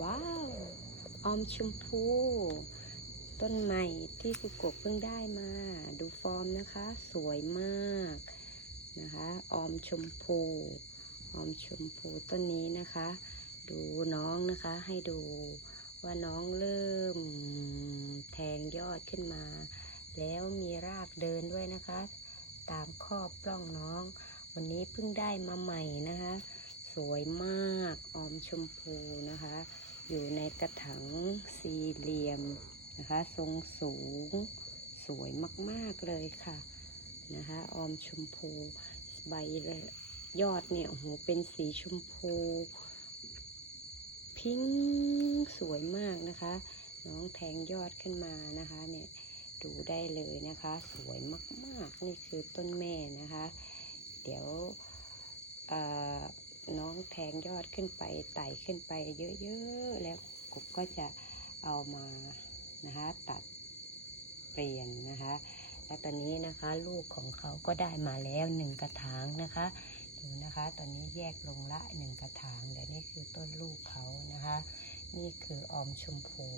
ว้าวออมชมพู ต้นใหม่ที่กุกกเพิ่งได้มา ดูฟอร์มนะคะ สวยมากนะคะออมชมพูออมชมพูต้นนี้นะคะ ดูน้องนะคะให้ดูว่าน้องเริ่มแทงยอดขึ้นมา แล้วมีรากเดินด้วยนะคะ ตามครอบปล้องน้อง วันนี้เพิ่งได้มาใหม่นะคะ สวยมากออมชมพูนะคะ อยู่ในกระถางสี่เหลี่ยมนะคะ ทรงสูงสวยมากๆเลยค่ะนะคะออมชมพูใบยอดเนี่ยโอ้โหเป็นสีชมพู พิงสวยมากนะคะ น้องแทงยอดขึ้นมานะคะเนี่ยดูได้เลยนะคะ สวยมากๆ นี่คือต้นแม่นะคะ เดี๋ยวอ่อ น้องแทงยอดขึ้นไปไต่ขึ้นไปเยอะๆ แล้วกุกก็จะเอามานะคะตัดเปลี่ยนนะคะ และตอนนี้นะคะลูกของเขาก็ได้มาแล้วหนึ่งกระถางนะคะดูนะคะตอนนี้แยกลงละหนึ่งกระถางเดี๋ยวนี่คือต้นลูกเขานะคะ นี่คือออมชมพู